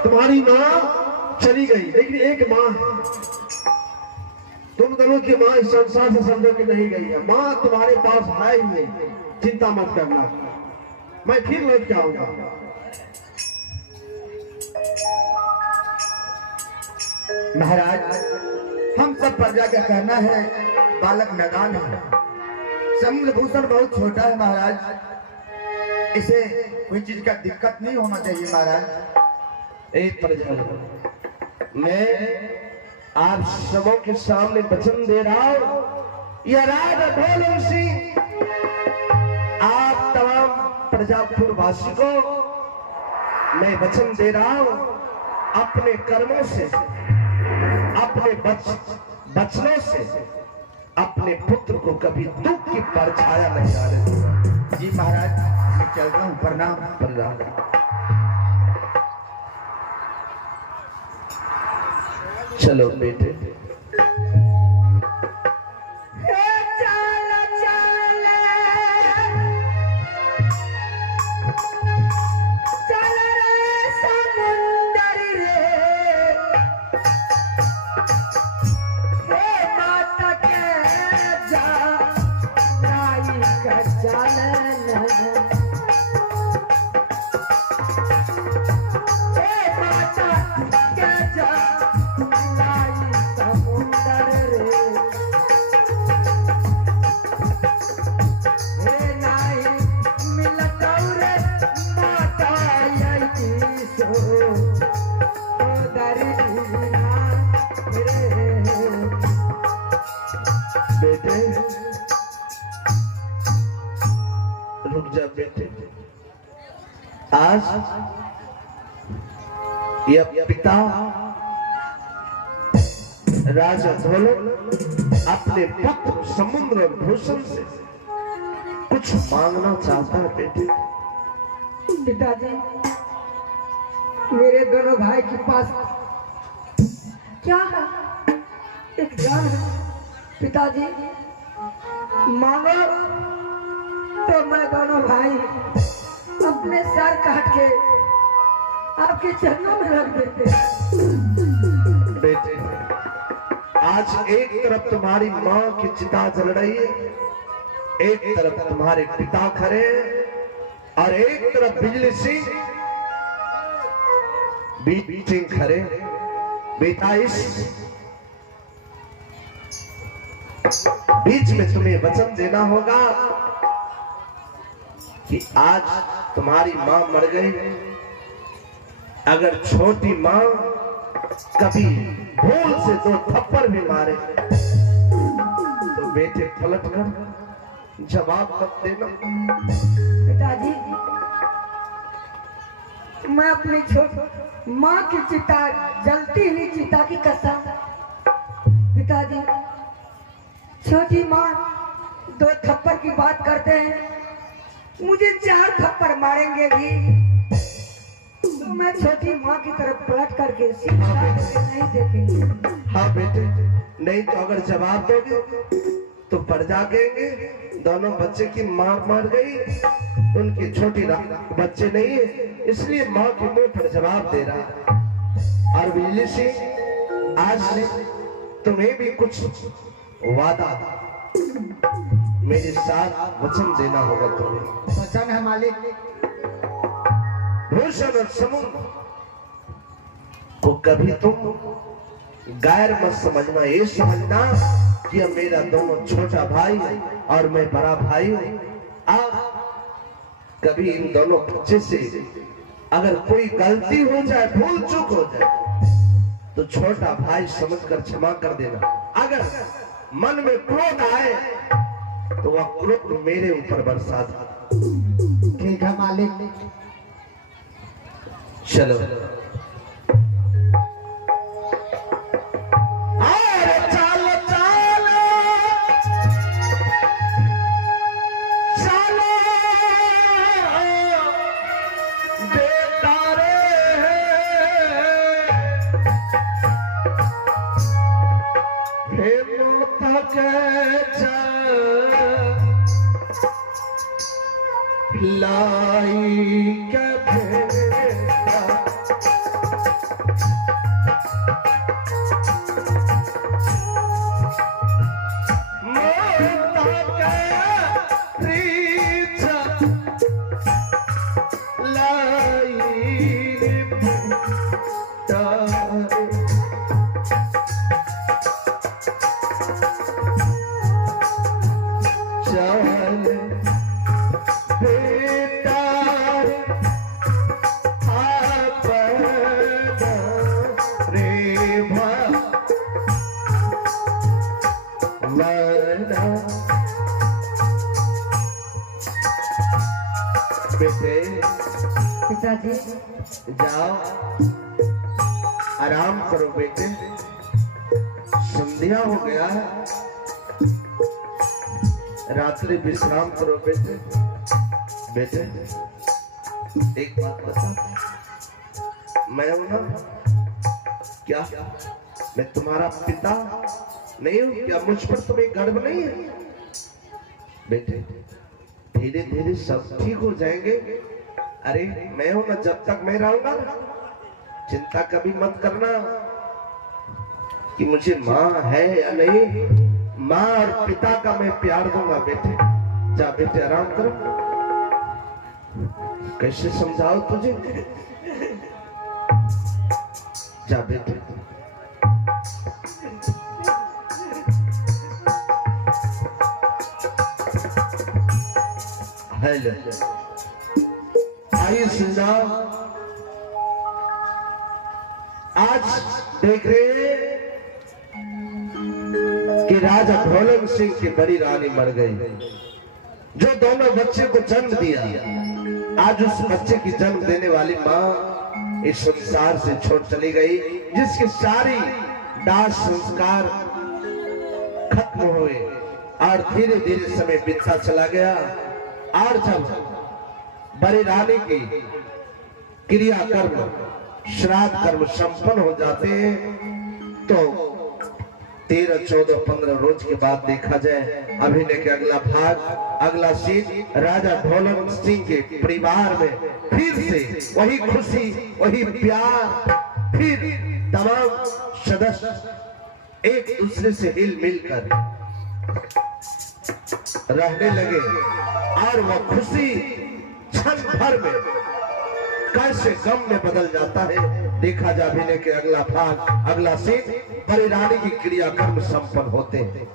तुम्हारी माँ चली गई, लेकिन एक माँ है, तुम दोनों की माँ इस संसार से समझो कि नहीं गई है। माँ तुम्हारे पास है ही नहीं, चिंता मत करना, मैं फिर लौट के आऊंगा। महाराज, हम सब प्रजा का कहना है बालक नादान है, समुद्र भूषण बहुत छोटा है महाराज, इसे कोई चीज का दिक्कत नहीं होना चाहिए महाराज। एक प्रजा, मैं आप सबों के सामने वचन दे रहा हूं, यह राजा ढोल सिंह आप तमाम प्रजापुरवासी को मैं वचन दे रहा हूं, अपने कर्मों से, अपने बचनों से अपने पुत्र को कभी दुख की परछाया नहीं आने दूंगा। जी महाराज, मैं चलता हूँ, प्रणाम। प्रणाम। चलो बेटे। बेटे रुक जा बेटे, आज यह पिता राजा ढोलक अपने पुत्र समुद्र और भूषण से कुछ मांगना चाहता है। बेटे पिताजी, मेरे दोनों भाई के पास क्या है? एक जान है। पिताजी मांगो तो मैं दोनों भाई अपने सर काट के आपके चरणों में रख देते। बेटे, आज एक तरफ तुम्हारी माँ की चिता जल रही है, एक तरफ तुम्हारे पिता खड़े हैं, और एक तरफ बिजली सिंह बीच खड़े। बेटा, इस बीच में तुम्हें वचन देना होगा कि आज तुम्हारी मां मर गई, अगर छोटी मां कभी भूल से 2 थप्पड़ भी मारे तो बेटे पलट कर जवाब मत देना। पिताजी, मैं अपनी छोटी माँ की चिता, जलती हुई चिता की कसम। पिताजी, छोटी माँ 2 थप्पड़ की बात करते हैं, मुझे 4 थप्पड़ मारेंगे भी तो मैं छोटी माँ की तरफ पलट करके नहीं देखेंगे। हाँ बेटे, नहीं तो अगर जवाब दोगे तो प्रजा कहेंगे दोनों बच्चे की मार मार गई, उनकी छोटी बच्चे नहीं है, इसलिए माँ के मुंह पर जवाब दे रहा। और बिजली सिंह, आज से तुम्हें भी कुछ वादा मेरे साथ वचन देना होगा तुम्हें। वचन है मालिक। भूषण और समुद्र को कभी तुम गैर मत समझना, ये समझना कि अब मेरा दोनों छोटा भाई है और मैं बड़ा भाई हूं। आप कभी इन दोनों बच्चे से अगर कोई गलती हो जाए, भूल चूक हो जाए, तो छोटा भाई समझकर क्षमा कर देना। अगर मन में क्रोध आए तो वह क्रोध मेरे ऊपर बरसा दे। ठीक है मालिक। चलो। लाई के भेजा पिताजी जाओ आराम करो बेटे, संध्या हो गया है, रात्रि विश्राम करो बेटे। बेटे एक बात बता, मैं हूं ना, क्या मैं तुम्हारा पिता नहीं हूं क्या? मुझ पर तुम्हें गर्व नहीं है? बेटे धीरे धीरे सब ठीक हो जाएंगे। अरे मैं हूं ना, जब तक मैं रहूंगा चिंता कभी मत करना कि मुझे माँ है या नहीं। माँ और पिता का मैं प्यार दूंगा बेटे। जा बेटे आराम करो। कैसे समझाओ तुझे? जा बेटे। हेलो आइए सुना, आज देख रहे हैं कि राजा ढोलन सिंह की बड़ी रानी मर गई, जो दोनों बच्चे को जन्म दिया। आज उस बच्चे की जन्म देने वाली माँ इस संसार से छोड़ चली गई, जिसके सारी दास संस्कार खत्म हुए और धीरे धीरे समय बीतता चला गया। और जब बड़ी रानी की क्रियाकर्म श्राद्ध कर्म संपन्न हो जाते हैं तो 13, 14, 15 रोज के बाद देखा जाए अभिनय के अगला भाग, अगला सीन, राजा ढोलन सिंह के परिवार में फिर से वही खुशी, वही प्यार, फिर तमाम सदस्य एक दूसरे से हिल मिल कर रहने लगे और वह खुशी क्षण भर में कैसे गम में बदल जाता है देखा जा। अभिनय के अगला भाग, अगला सीन, बड़ी रानी की क्रियाकर्म संपन्न होते हैं।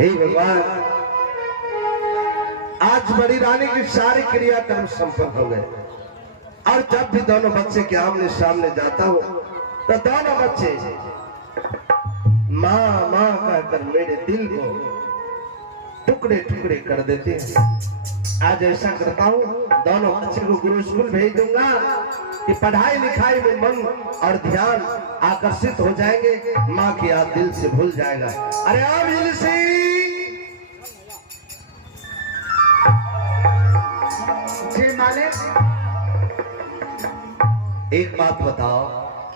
हे भगवान, आज बड़ी रानी की सारी क्रियाकर्म संपन्न हो गए और जब भी दोनों बच्चे के आमने सामने जाता हो तो दोनों बच्चे माँ माँ कहकर मेरे दिल को टुकड़े टुकड़े कर देते हैं। आज ऐसा करता हूँ, दोनों बच्चे को गुरु स्कूल भेज दूंगा कि पढ़ाई लिखाई में मन और ध्यान आकर्षित हो जाएंगे, माँ की याद दिल से भूल जाएगा। अरे अब जी मालिक, एक बात बताओ।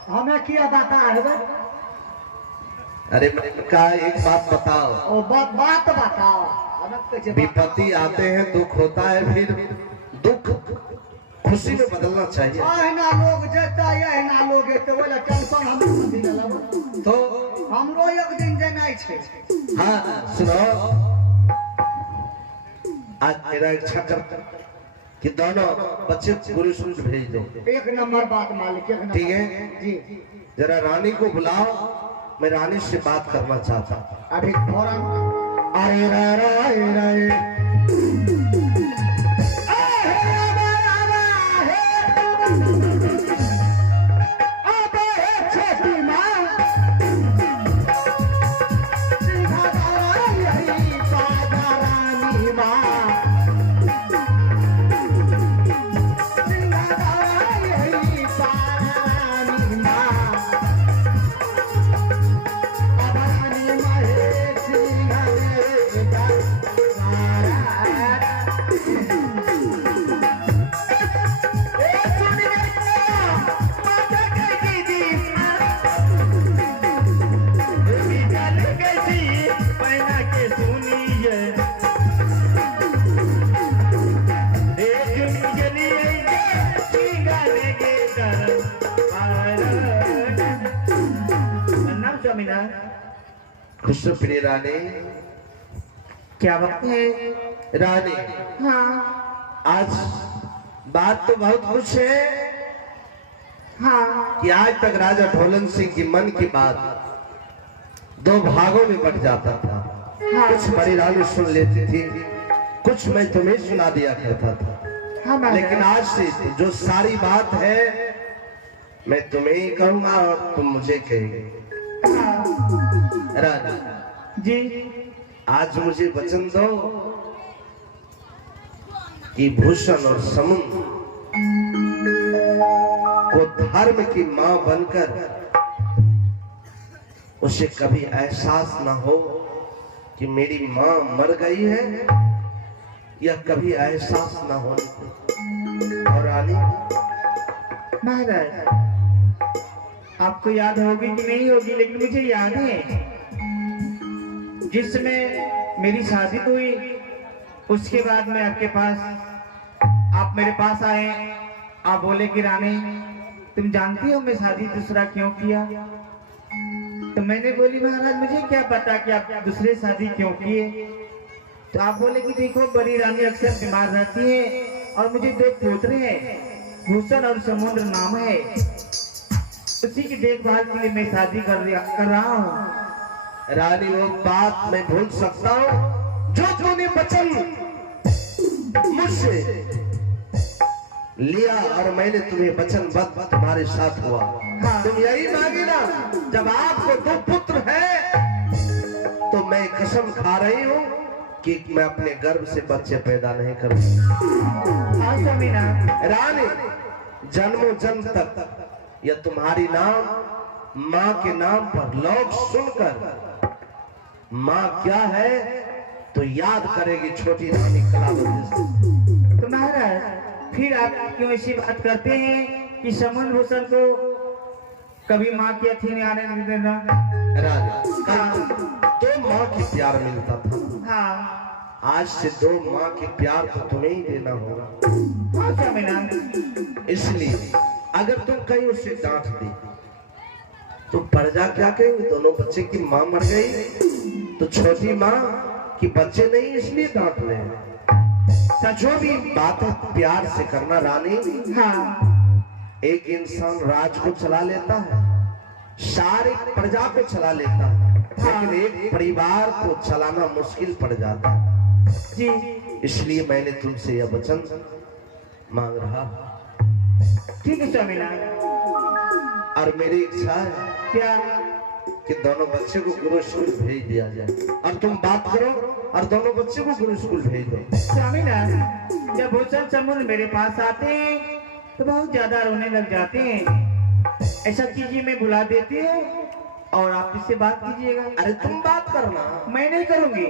हमें क्या बता है? अरे मैंने कहा एक बात बताओ। ओ बात बताओ। विपत्ति आते हैं, दुख होता है, फिर दुख खुशी में बदलना चाहिए। ना लोग जेता है ना लोग जेते, बोला टेंशन हम तो हमरो एक दिन जेनाई छे। हाँ सुनो, आज मेरा इच्छा करता कि दोनों बच्चे गुरु स्कूल भेज दो। एक नंबर बात मालिक, ठीक है जी। जरा रानी को बुलाओ, मैं रानी से बात करना चाहता। अभी फौरन आए खुश प्रिय रानी। क्या बात है रानी? हाँ आज बात तो बहुत कुछ है हाँ कि आज तक राजा ढोलन सिंह की मन की बात दो भागों में बट जाता था। कुछ बड़ी रानी सुन लेती थी, कुछ मैं तुम्हें सुना दिया करता था। हाँ महाराज। लेकिन आज से जो सारी बात है मैं तुम्हें ही कहूंगा और तुम मुझे कहेंगे। रानी जी आज मुझे वचन दो कि भूषण और समुद्र को धर्म की मां बनकर उसे कभी एहसास ना हो कि मेरी मां मर गई है, या कभी एहसास ना हो। और रानी महाराज, आपको याद होगी कि नहीं होगी, लेकिन मुझे याद है जिस समय मेरी शादी हुई उसके बाद मैं आपके पास, आप मेरे पास आए, आप बोले कि रानी तुम जानती हो मैं शादी दूसरा क्यों किया? तो मैंने बोली महाराज मुझे क्या पता कि आप दूसरे शादी क्यों किए। तो आप बोले कि देखो बड़ी रानी अक्सर बीमार रहती है और मुझे 2 पुत्र हैं, भूषण और समुद्र नाम है, उसी की देखभाल के लिए मैं शादी कर रहा हूँ। रानी वो बात मैं भूल सकता हूँ जो तूने वचन मुझसे लिया और मैंने तुम्हें वचनबद्ध तुम्हारे साथ हुआ। हाँ। तुम यही मांगी ना, जब आपको 2 पुत्र हैं तो मैं कसम खा रही हूँ कि मैं अपने गर्भ से बच्चे पैदा नहीं करूंगा। हाँ स्वामीनाथ। रानी जन्मों जन्म तक यह तुम्हारी नाम माँ के नाम पर लोग सुनकर माँ क्या है तो याद करेगी छोटी रानी कलावती। तो महाराज फिर आप क्यों ऐसी बात करते हैं कि समुद्र भूषण को कभी माँ की अथी नहीं आने नहीं देना? राजा तो माँ की प्यार मिलता था, हाँ आज से 2 माँ के प्यार तो तुम्हें ही देना होगा। हाँ स्वामीनाथ। इसलिए अगर तुम कहीं उसे डांट दी तो प्रजा क्या कहेंगे, दोनों बच्चे की माँ मर गई तो छोटी माँ की बच्चे नहीं इसलिए डांट रहे हैं। जो भी बात है प्यार से करना रानी। हाँ एक इंसान राज को चला लेता है, सारी प्रजा को चला लेता है, लेकिन एक परिवार को चलाना मुश्किल पड़ जाता है जी। इसलिए मैंने तुमसे यह वचन मांग रहा। ठीक है स्वामीनाथ। और मेरी इच्छा है क्या? कि दोनों बच्चे को गुरु स्कूल भेज दिया जाए, और तुम बात करो और दोनों बच्चे को गुरु स्कूल भेज दो। स्वामीनाथ जब भूषण समुद्र मेरे पास आते हैं तो बहुत ज्यादा रोने लग जाते हैं, ऐसा कीजिए मैं बुला देती हूँ और आप इससे बात कीजिएगा। अरे तुम बात करना, मैं नहीं करूंगी।